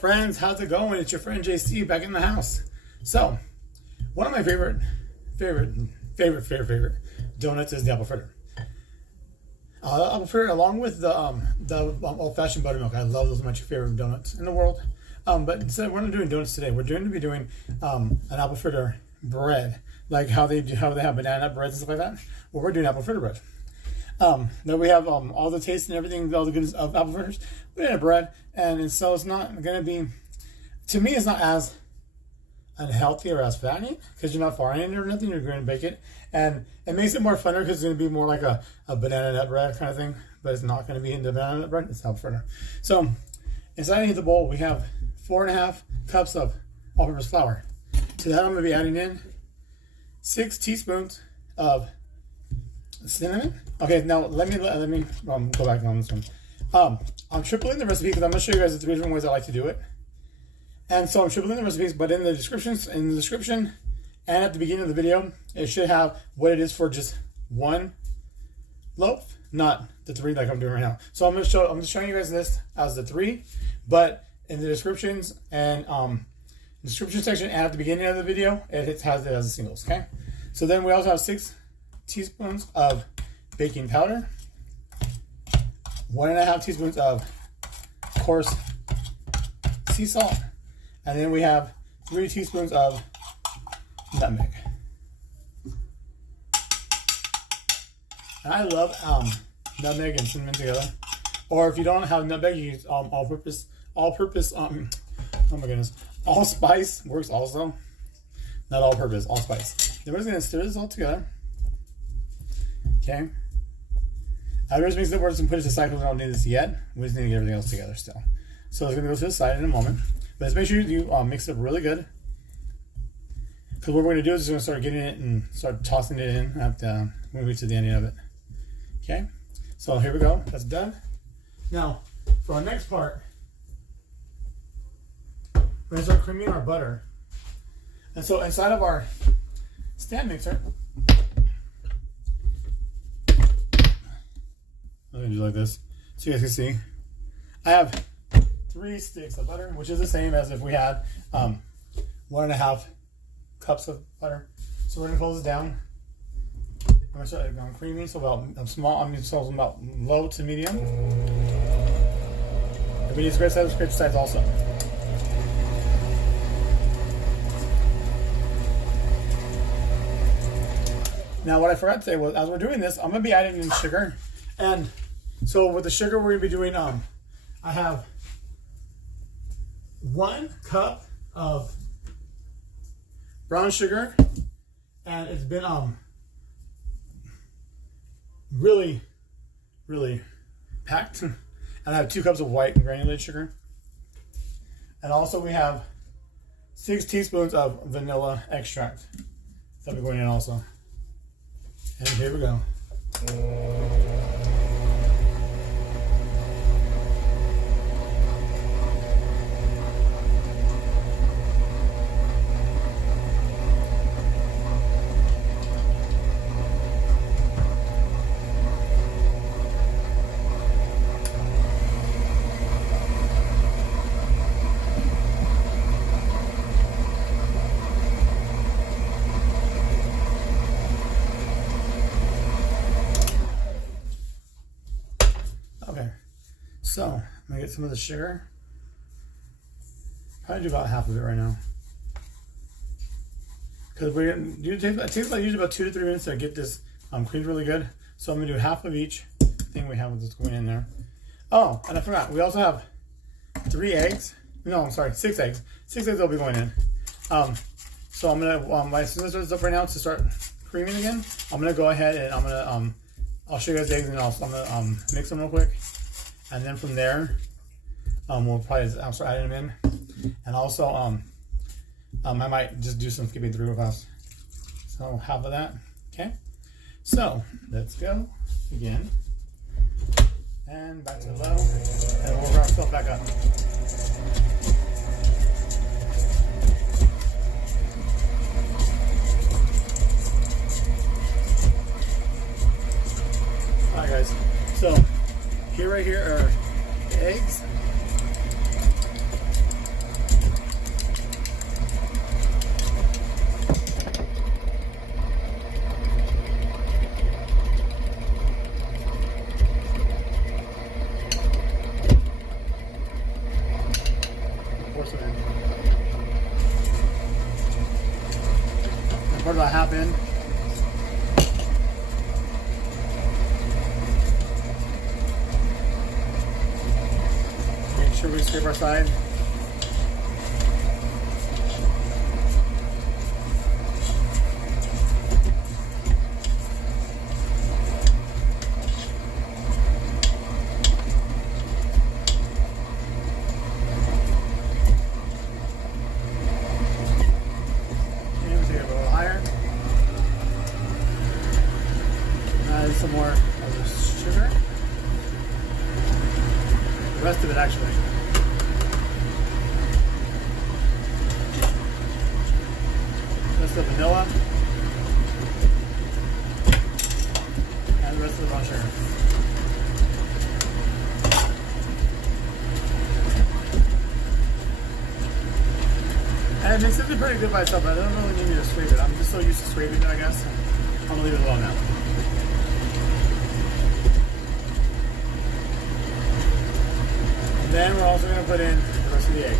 Friends, how's it going? It's your friend JC back in the house. So, one of my favorite donuts is the apple fritter. Apple fritter, along with the old-fashioned buttermilk. I love those. Are my two favorite donuts in the world. But instead, we're not doing donuts today. We're going to be doing an apple fritter bread, like how they have banana breads and stuff like that. Well, we're doing apple fritter bread. Then we have all the taste and everything, all the goodness of apple fritters, but in a bread, and so it's not going to be, to me, it's not as unhealthy or as fattening because you're not frying it or nothing. You're going to bake it, and it makes it more funner because it's going to be more like a banana nut bread kind of thing, but it's not going to be in the banana nut bread. It's apple fritter. So inside of the bowl, we have 4.5 cups of all-purpose flour. To that, I'm going to be adding in 6 teaspoons of cinnamon. Okay, now let me go back on this one. I'm tripling the recipe because I'm going to show you guys the 3 different ways I like to do it. And so I'm tripling the recipes, but in the description and at the beginning of the video, it should have what it is for just one loaf, not the 3 like I'm doing right now. So I'm just showing you guys this as the 3, but in the descriptions and description section and at the beginning of the video, it has it as a singles. Okay. So then we also have 6 teaspoons of baking powder, 1.5 teaspoons of coarse sea salt, and then we have 3 teaspoons of nutmeg. And I love nutmeg and cinnamon together. Or if you don't have nutmeg, you use all-purpose. Oh my goodness, allspice works also. Not all-purpose, allspice. Then we're just gonna stir this all together. Okay. I just makes it worse and put it to the side because we don't need this yet. We just need to get everything else together still. So it's going to go to the side in a moment. But just make sure you mix it really good. Because what we're going to do is just going to start getting it and start tossing it in when we get to the ending of it. Okay. So here we go. That's done. Now, for our next part, we're going to start creaming our butter. And so inside of our stand mixer, I'm going to do like this so you guys can see. I have 3 sticks of butter, which is the same as if we had 1.5 cups of butter. So we're going to close it down. I'm going to start going creamy, so about low to medium. If we need scrape sides also. Now what I forgot to say was, as we're doing this, I'm going to be adding in sugar. And so with the sugar we're going to be doing, I have 1 cup of brown sugar, and it's been really packed. And I have 2 cups of white and granulated sugar. And also we have 6 teaspoons of vanilla extract. That'll be going in also. And here we go. So, I'm going to get some of the sugar. Probably do about half of it right now. Because it takes like usually about 2 to 3 minutes to get this creamed really good. So I'm going to do half of each thing we have with this going in there. Oh, and I forgot. We also have 3 eggs. No, I'm sorry, 6 eggs. 6 eggs will be going in. So I'm going to, as soon as it's up right now to start creaming again, I'm going to go ahead and I'm going to, I'll show you guys the eggs and I'm going to mix them real quick. And then from there, we'll probably start adding them in. And also, I might just do some skipping through real fast. So half of that, okay? So let's go again. And back to the low. And we'll work ourselves back up. Alright guys, so right here are eggs. Put about half in. Make sure we scrape our side. Some more of the sugar. The rest of it actually. Rest of the vanilla. And the rest of the brown sugar. And it makes it pretty good by itself, but I don't really need me to scrape it. I'm just so used to scraping it, I guess. I'm gonna leave it alone now. Then we're also going to put in the rest of the egg.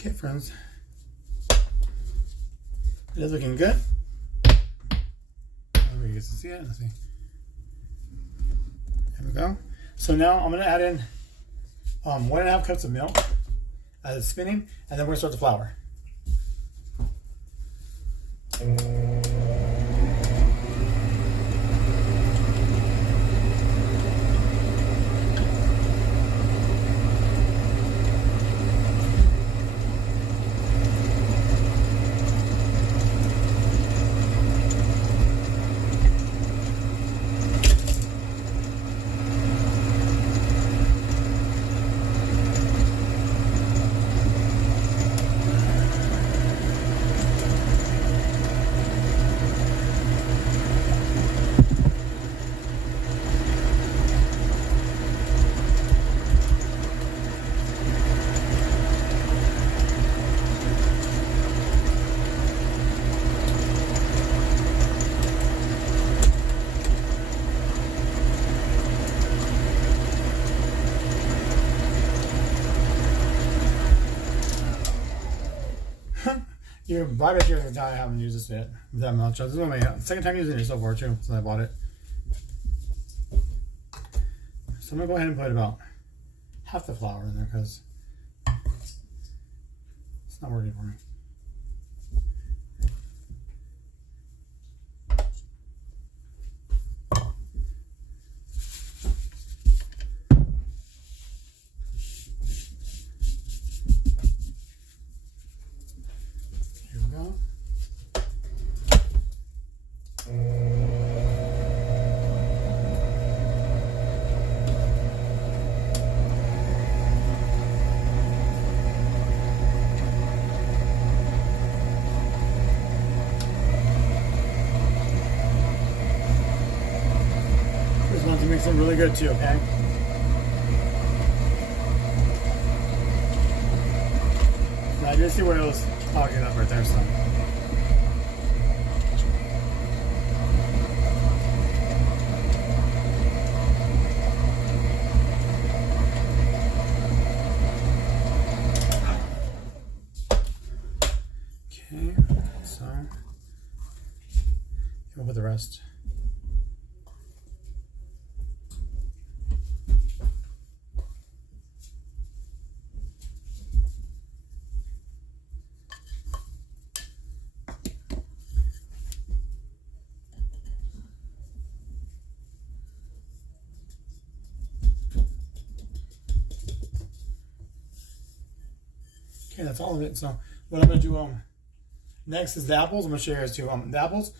Okay, friends, it is looking good. Everybody gets to see it. Let's see. There we go. So now I'm going to add in 1.5 cups of milk as it's spinning, and then we're going to start the flour. You're right here at the time I haven't used this yet. That milk chocolate. This is my second time using it so far too, since I bought it. So I'm gonna go ahead and put about half the flour in there because it's not working for me. Makes it really good too, okay? Now I did see where it was clogging up right there, so. Okay, so we'll put the rest. Okay, that's all of it. So what I'm gonna do Next is the apples. I'm gonna show you guys too. The apples,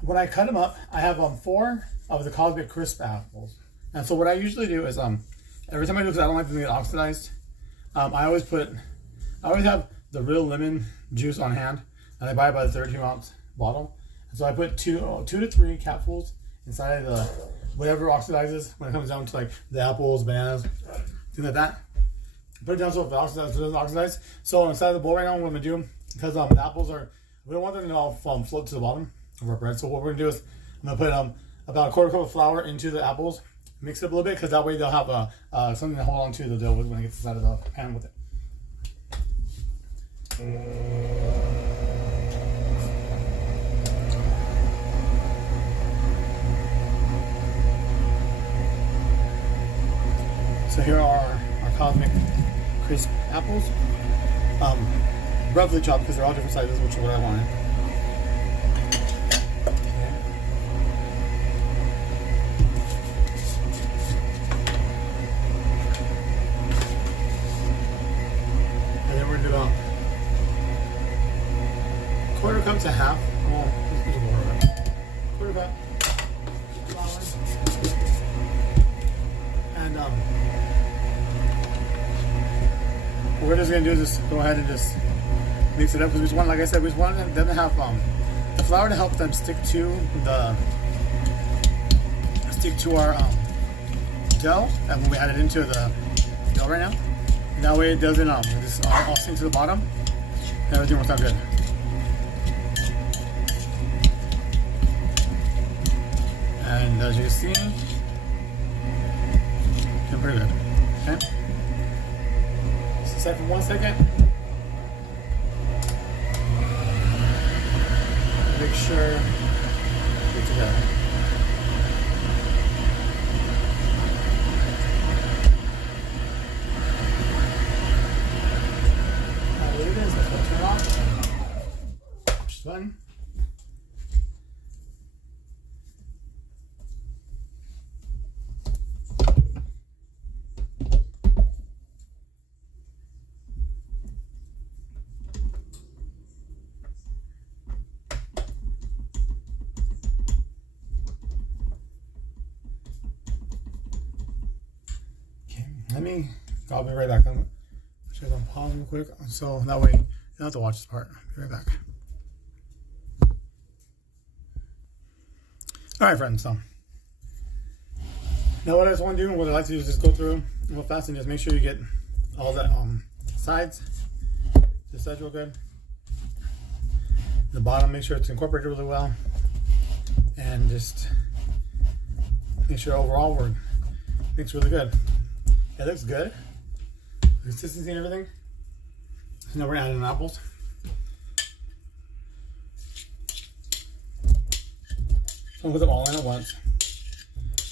when I cut them up, I have 4 of the Cosmic Crisp apples. And so what I usually do is every time I do, because I don't like them to get oxidized, I always have the real lemon juice on hand, and I buy it by the 32-ounce bottle. And so I put 2 to 3 capfuls inside of the whatever oxidizes when it comes down to like the apples, bananas, things like that. Put it down so it doesn't oxidize. So inside of the bowl right now, what I'm gonna do, because the apples we don't want them to all float to the bottom of our bread. So what we're gonna do is I'm gonna put about a quarter cup of flour into the apples, mix it up a little bit, because that way they'll have something to hold on to the dough when it gets inside of the pan with it. So here are our Cosmic Crisp apples, roughly chopped because they're all different sizes, which is what I wanted. And then we're gonna do about quarter cup to half. Well, there's more of it. Quarter cup flour. And what we're just gonna do is just go ahead and just mix it up, because we just want, like I said, we just want them to have the flour to help them stick to our dough, and when we add it into the dough right now, and that way it doesn't just all sink to the bottom, and everything works out good. And as you can see, it's pretty good. Okay. Set for 1 second. Make sure get together. What it is, let's turn it off. Push the button. I'll be right back. I'm just gonna pause real quick, so that way you don't have to watch this part. I'll be right back. All right, friends. So now what I just want to do, what I like to do is just go through real fast and just make sure you get all the sides. This side's real good. The bottom, make sure it's incorporated really well, and just make sure overall it looks really good. It looks good. Consistency and everything. So now we're adding apples. So I'm gonna put them all in at once.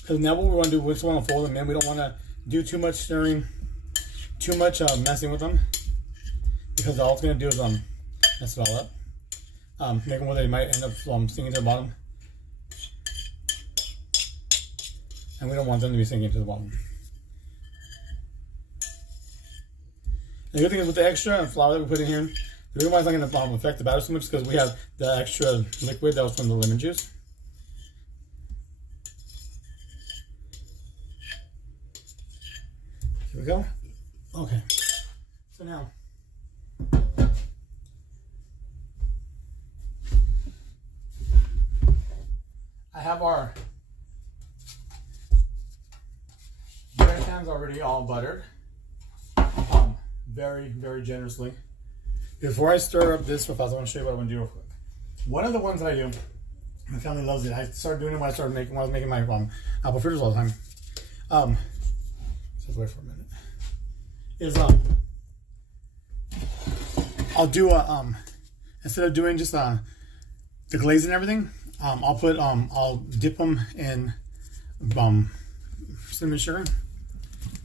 Because now what we're gonna do, we just wanna fold them in. We don't wanna do too much stirring, too much messing with them. Because all it's gonna do is mess it all up. Make them where they might end up sinking to the bottom. And we don't want them to be sinking to the bottom. The good thing is with the extra flour that we put in here, the reason why it's not going to affect the batter so much is because we have the extra liquid that was from the lemon juice. Here we go. Okay. So now, I have our bread pans already all buttered. Very, very generously. Before I stir up this real fast, I want to show you what I want to do real quick. One of the ones that I do, my family loves it. I started doing it when I was making my apple fritters all the time. Just wait for a minute. Is I'll do instead of doing just the glaze and everything, I'll dip them in cinnamon sugar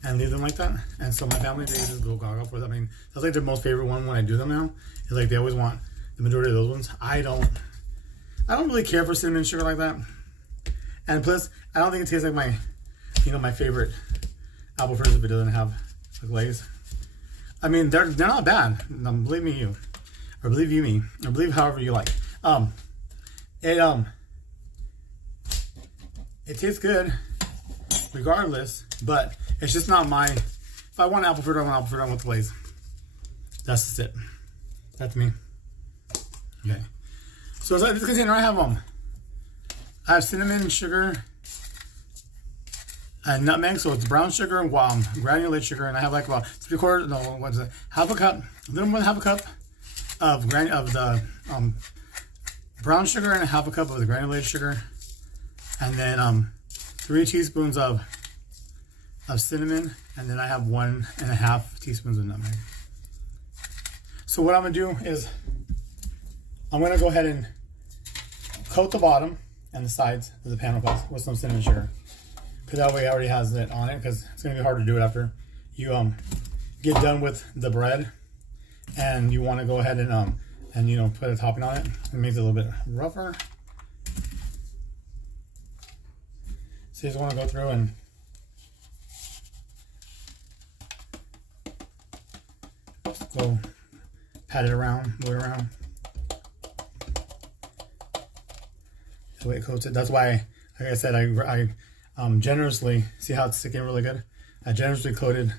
and leave them like that. And so my family, they just go gaga for that. I mean, that's like their most favorite one when I do them now. It's like they always want the majority of those ones. I don't really care for cinnamon sugar like that. And plus, I don't think it tastes like my favorite apple fritters if it doesn't have a glaze. I mean, they're not bad. Believe me, or believe you me, or believe however you like. It tastes good regardless, but it's just not my. If I want apple fritter, I want apple fritter. I want the Glaze. That's just it. That's me. Okay. So inside this container, I have cinnamon, sugar, and nutmeg. So it's brown sugar, granulated sugar, and I have like about half a cup, a little more than half a cup of the brown sugar and half a cup of the granulated sugar, and then 3 teaspoons of cinnamon, and then I have 1.5 teaspoons of nutmeg. So what I'm gonna do is I'm gonna go ahead and coat the bottom and the sides of the panel cups with some cinnamon sugar, because that way it already has it on it, because it's gonna be hard to do it after you get done with the bread, and you want to go ahead and put a topping on it. It makes it a little bit rougher. So you just want to go through and go pat it around, move it around. The way it coats it. That's why, like I said, I generously, see how it's sticking really good? I generously coated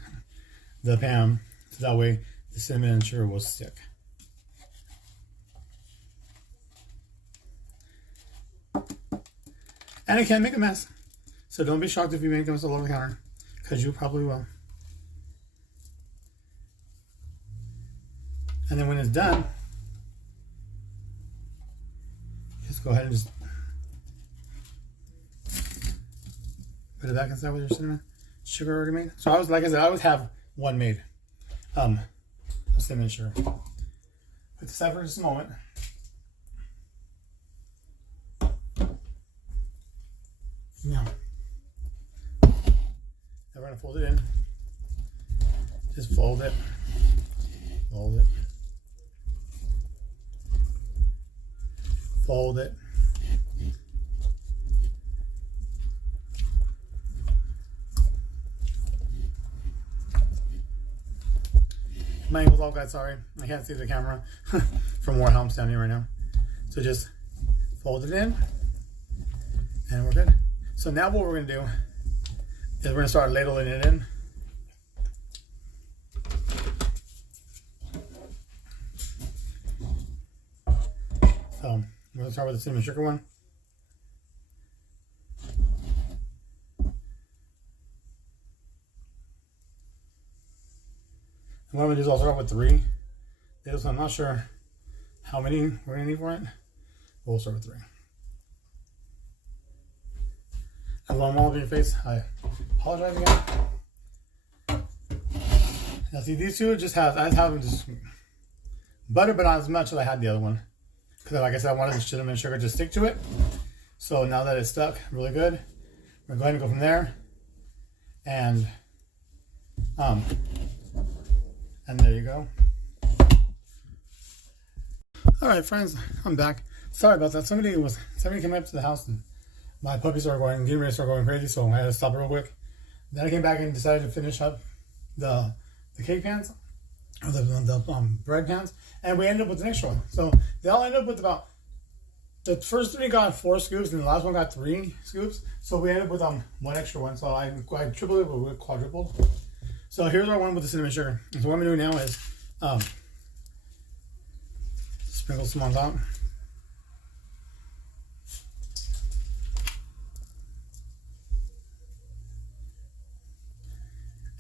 the pan so that way the cinnamon and sugar will stick. And it can make a mess. So don't be shocked if you make a mess all over the counter, because you probably will. And then when it's done, just go ahead and just put it back inside with your cinnamon sugar already made. So like I said, I always have one made of cinnamon sugar. Put this aside for just a moment. Now we're gonna fold it in. Just fold it. Fold it. Fold it. My ankle's all bad, sorry. I can't see the camera from where I'm standing right now. So just fold it in and we're good. So now what we're gonna do is we're gonna start ladling it in. So we're gonna start with the cinnamon sugar one. And what I'm gonna do is I'll start with 3. So I'm not sure how many we're gonna need for it, but we'll start with 3. And while I'm all over your face, I apologize again. Now see, these two I just have them just butter, but not as much as I had the other one. Because like I said, I wanted the cinnamon sugar to stick to it. So now that it's stuck really good, we're going to go from there. And there you go. All right, friends, I'm back. Sorry about that. Somebody came up to the house and my puppies started getting ready to start going crazy, so I had to stop it real quick. Then I came back and decided to finish up the cake pans, or the bread pans, and we ended up with an extra one. So they all ended up with about, the first 3 got 4 scoops, and the last one got 3 scoops. So we ended up with one extra one. So I tripled it, but we quadrupled. So here's our one with the cinnamon sugar. And so what I'm doing now is sprinkle some on top.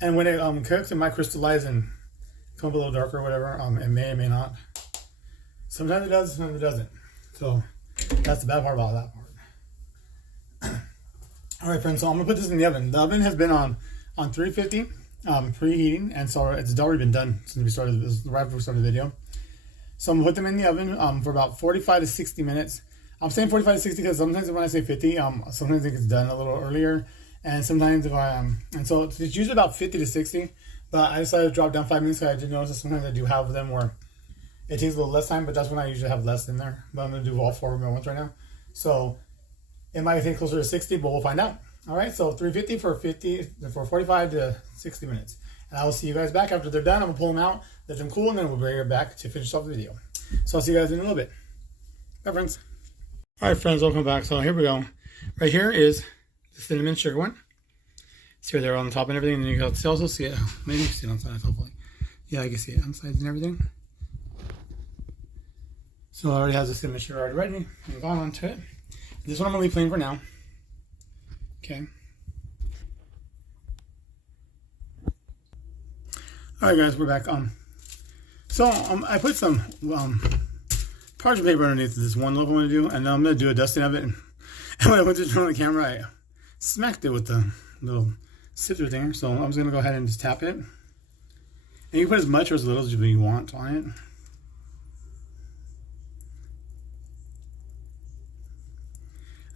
And when it cooks, it might crystallize and come up a little darker or whatever. It may or may not. Sometimes it does, sometimes it doesn't. So that's the bad part about that part. All right, friends, so I'm gonna put this in the oven. The oven has been on 350, preheating, and so it's already been done since we started this, right before we started the video. So I'm gonna put them in the oven for about 45 to 60 minutes. I'm saying 45 to 60 because sometimes when I say 50, sometimes it gets done a little earlier. And sometimes if and so it's usually about 50 to 60, but I decided to drop down 5 minutes because I did notice that sometimes I do have them where it takes a little less time, but that's when I usually have less in there. But I'm going to do all 4 of them at once right now. So it might take closer to 60, but we'll find out. All right, so 350 for 45 to 60 minutes. And I will see you guys back after they're done. I'm going to pull them out, let them cool, and then we'll bring it back to finish off the video. So I'll see you guys in a little bit. Bye, friends. All right, friends, welcome back. So here we go. Right here is the cinnamon sugar one. See where they're on the top and everything. And you can also see it. Maybe you can see it on the sides, hopefully. Yeah, I can see it on the sides and everything. So it already has the cinnamon sugar already ready. I'm going on to it. This one I'm going to leave plain for now. Okay. All right, guys, we're back on. So I put some parchment paper underneath this one level I'm going to do, and now I'm going to do a dusting of it. And when I went to turn on the camera, I smacked it with the little scissor thing. So I'm just going to go ahead and just tap it. And you can put as much or as little as you want on it. And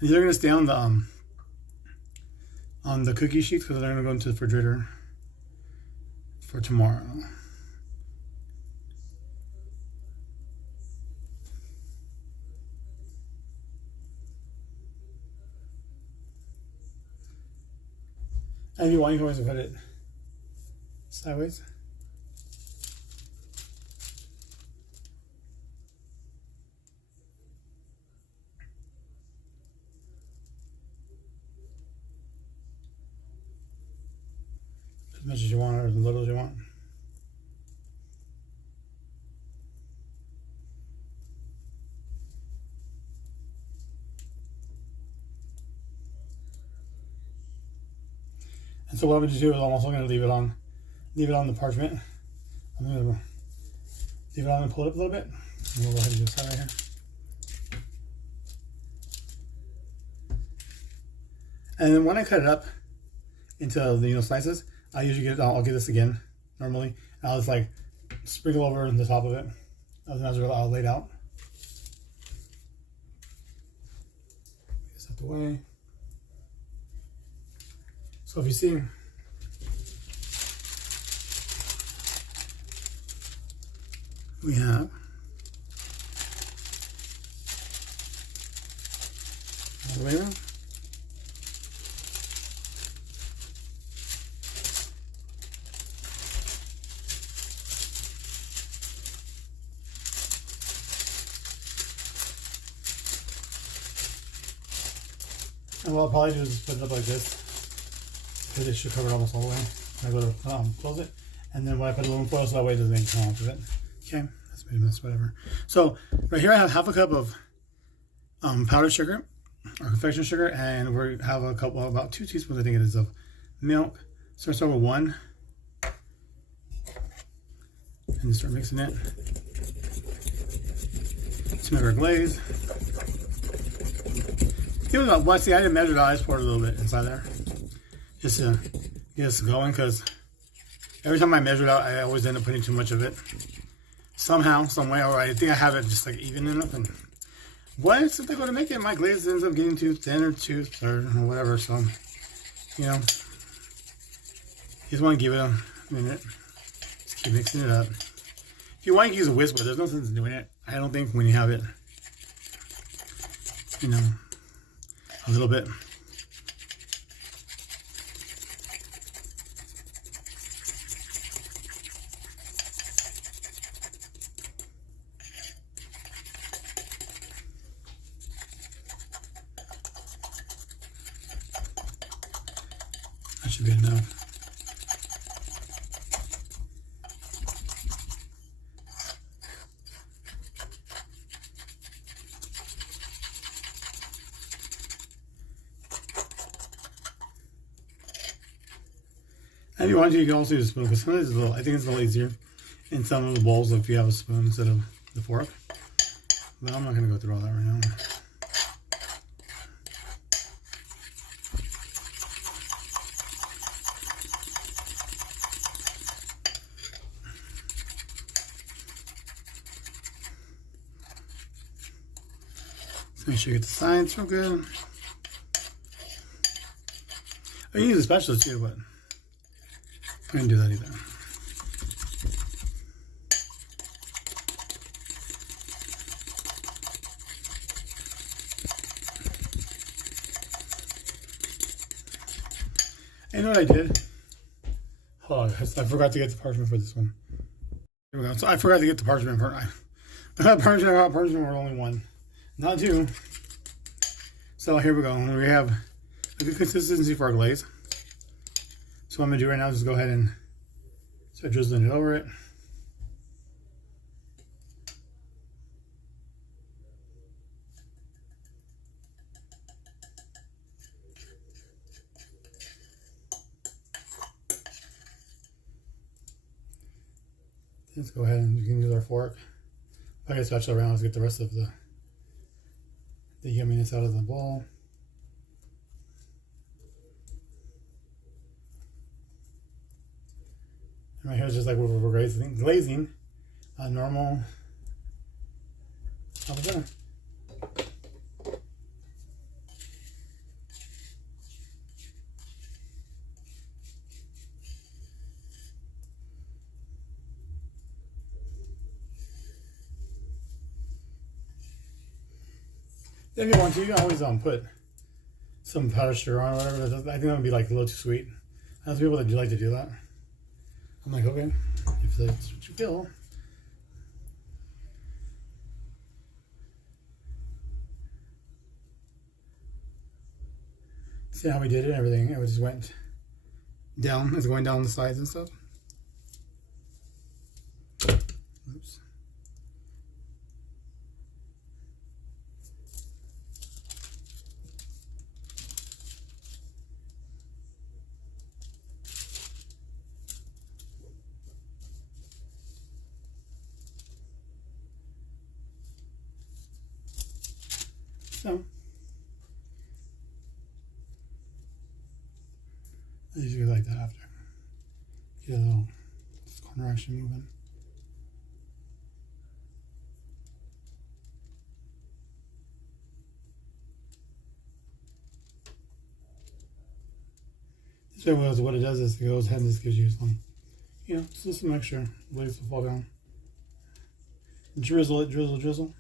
these are going to stay on the cookie sheets because they're going to go into the refrigerator for tomorrow. And if you want, you can always put it sideways. As much as you want or as little as you want. And so what I'm going to do is I'm also going to leave it on the parchment. I'm going to leave it on and pull it up a little bit. And we'll go ahead and do this right here. And then when I cut it up into the slices, I usually I'll get this again normally. And I'll just like sprinkle over the top of it. Otherwise, I'll lay it out. Get this out the way. So if you see, we have all the way around. And what I'll probably do is put it up like this. Because it should cover it almost all the way. I go to close it. And then when I put aluminum foil so that way it doesn't come off of it. Okay, that's maybe that's whatever. So right here I have half a cup of powdered sugar or confectioner's sugar, and we have a couple, about 2 teaspoons I think it is, of milk. So I start with 1 and start mixing it. Some of our glaze. Give it about, well, see, I didn't measure it out, I just poured a little bit inside there. Just to get us going, because every time I measure it out, I always end up putting too much of it. Somehow, some way, or I think I have it just like even enough. And what if they go to make it, my glaze ends up getting too thin or too or whatever. So, you know, you just want to give it a minute. Just keep mixing it up. If you want, you can use a whisk, but there's no sense in doing it. I don't think when you have it, you know, a little bit. That should be enough. And if you want to, you can also use a spoon, because sometimes it's I think it's a little easier in some of the bowls if you have a spoon instead of the fork. But I'm not going to go through all that right now. So make sure you get the sides real good. I can use a spatula too, but I didn't do that either. You know what I did? Hold on, I forgot to get the parchment for this one. Here we go. So I forgot to get the parchment for Parmesan were only one, not two. So here we go. We have a good consistency for our glaze. So what I'm gonna do right now is just go ahead and start drizzling it over it. Let's go ahead and you can use our fork. I guess spatula around, let's get the rest of the yumminess out of the bowl. And right here is just like we're glazing a normal apple fritter. If you want to, you can always put some powdered sugar on or whatever. I think that would be like a little too sweet. There's people that do like to do that. I'm like, okay, if that's what you feel. See how we did it and everything? It just went down. It's going down the sides and stuff. Oops. So, I usually like that after. Get a little corner action moving. This way, what it does is it goes ahead and just gives you some, just some extra glaze to fall down. Drizzle it, drizzle, drizzle.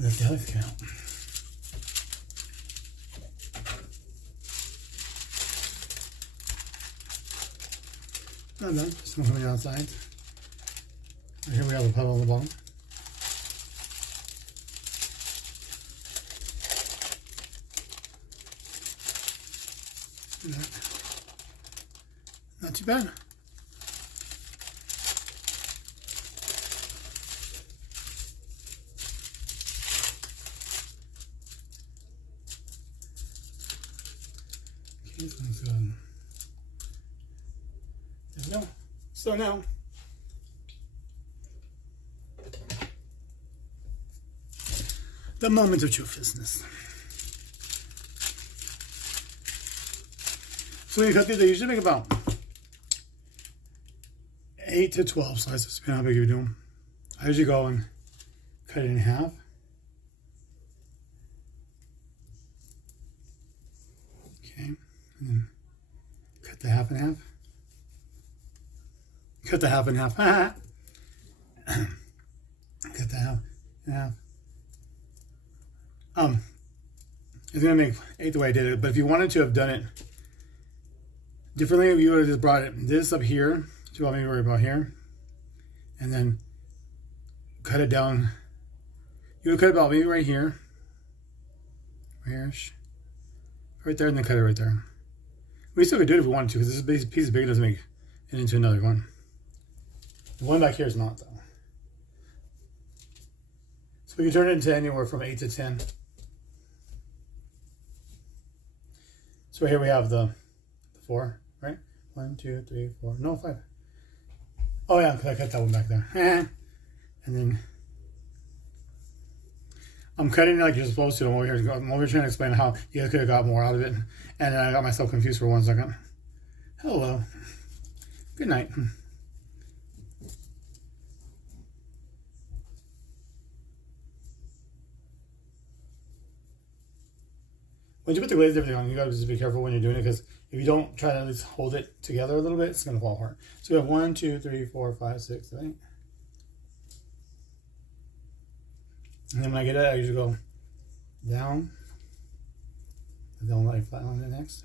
Let the others count. Not done. Some coming outside. Here we have a puddle on the bottom. Not too bad. This one's good. There we go. So now, the moment of true business. So when you cut these, they usually make about 8 to 12 slices, depending on how big you do them. I usually go and cut it in half. Okay, and then cut the half in half. Cut the half in half. Cut the half in half. It's gonna make 8 the way I did it, but if you wanted to have done it differently, you would have just brought this up here to maybe right about here, and then cut it down. You would cut it about maybe right here, right there, and then cut it right there. We still could do it if we wanted to, because this piece is big enough to make it into another one. The one back here is not, though. So we can turn it into anywhere from 8 to 10. So here we have the 4, right? 1, 2, 3, 4. No, 5. Oh yeah, because I cut that one back there. And then I'm cutting it like you're supposed to. I'm over here trying to explain how you guys could have got more out of it. And then I got myself confused for 1 second. Hello. Good night. Once you put the glaze and everything on, you gotta just be careful when you're doing it, because if you don't try to at least hold it together a little bit, it's going to fall apart. So we have 1, 2, 3, 4, 5, 6, 7, 8. And then when I get it, I usually go down. And then I'll lay flat on it next.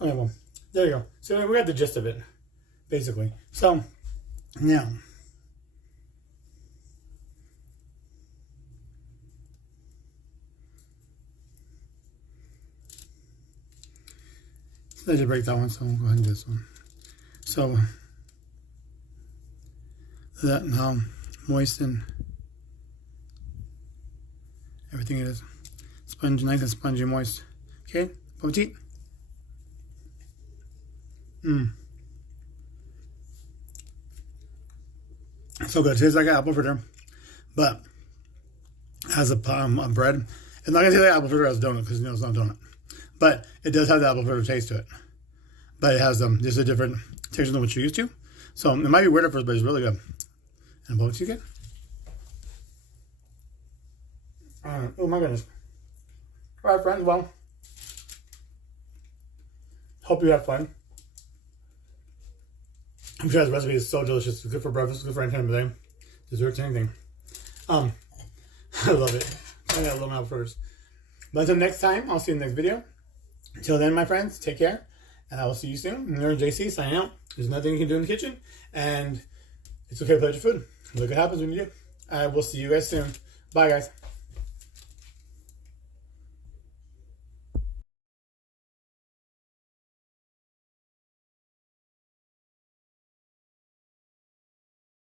Okay, well, there you go. So we got the gist of it, basically. So now, I did break that one, so we'll go ahead and do this one. So that now moisten everything. It is sponge, nice and spongy, moist. Okay, petite. So good. It tastes like an apple fritter, but has a bread. It's not gonna taste like apple fritter as a donut because you know it's not a donut, but it does have the apple fritter taste to it. But it has just a different texture than what you're used to. So it might be weird at first, but it's really good. And what you get? Oh my goodness! All right, friends. Well, hope you have fun. I'm sure this recipe is so delicious. It's good for breakfast, good for any time of the day. Desserts, anything. I love it. I got a little mouth first. But until next time, I'll see you in the next video. Until then, my friends, take care. And I will see you soon. I'm JC, signing out. There's nothing you can do in the kitchen. And it's okay to play with your food. Look what happens when you do. I will see you guys soon. Bye, guys.